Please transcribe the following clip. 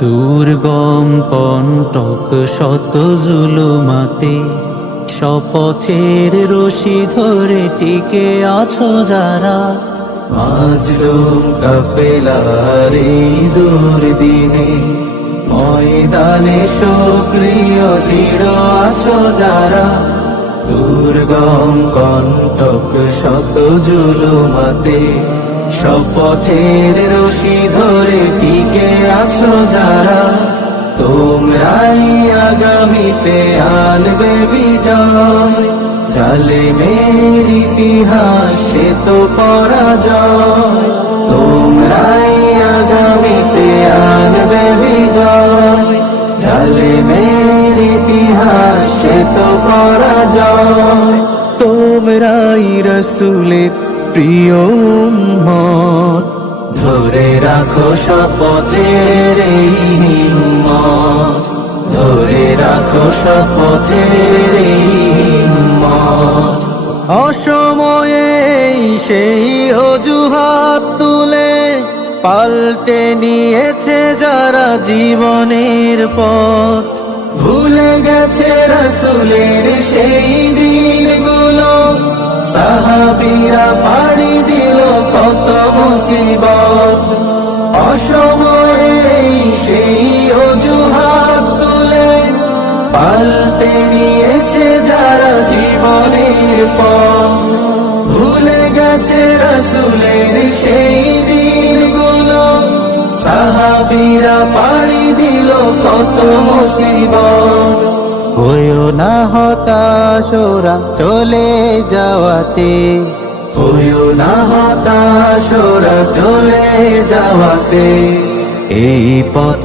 দুর্গম কণ্টক শত জুলুমাতে শপথের রশি ধরে টিকে আছো যারা, মাজলুম কাফেলার এই দুর্দিনে ময়দানে সক্রিয় দৃঢ় আছো যারা। দুর্গম কণ্টক শত জুলুমাতে শপথের রশি ধরে টিকে আছো যারা, তোমরাই আগামীতে আনবে বিজয়। জালেমের ইতিহাসে তো পরাজয়, তোমরাই আগামীতে আনবে বিজয়। জালেমের ইতিহাসে তো পরাজয়, তোমরাই রাসূলের প্রিয় উম্মত। ধরে রাখো শপথের এই হিম্মত, ধরে রাখো শপথের এই হিম্মত। অসময়ে সেই অজুহাত তুলে পাল্টে নিয়েছে যারা জীবনের পথ, ভুলে গেছে রাসূলের সেই দিনগুলো। সাহাবীরা পাড়ি দিল কত মুসিবত, অসময়ে সেই অজুহাত তুলে পাল্টে নিয়েছে যারা জীবনের পথ, ভুলে গেছে রাসূলের সেই দিনগুলো। সাহাবীরা পাড়ি দিল কত মুসিবত, হইও না হতাশ ওরা চলে যাওয়াতে, হইও না হতাশ ওরা চলে যাওয়াতে। এই পথ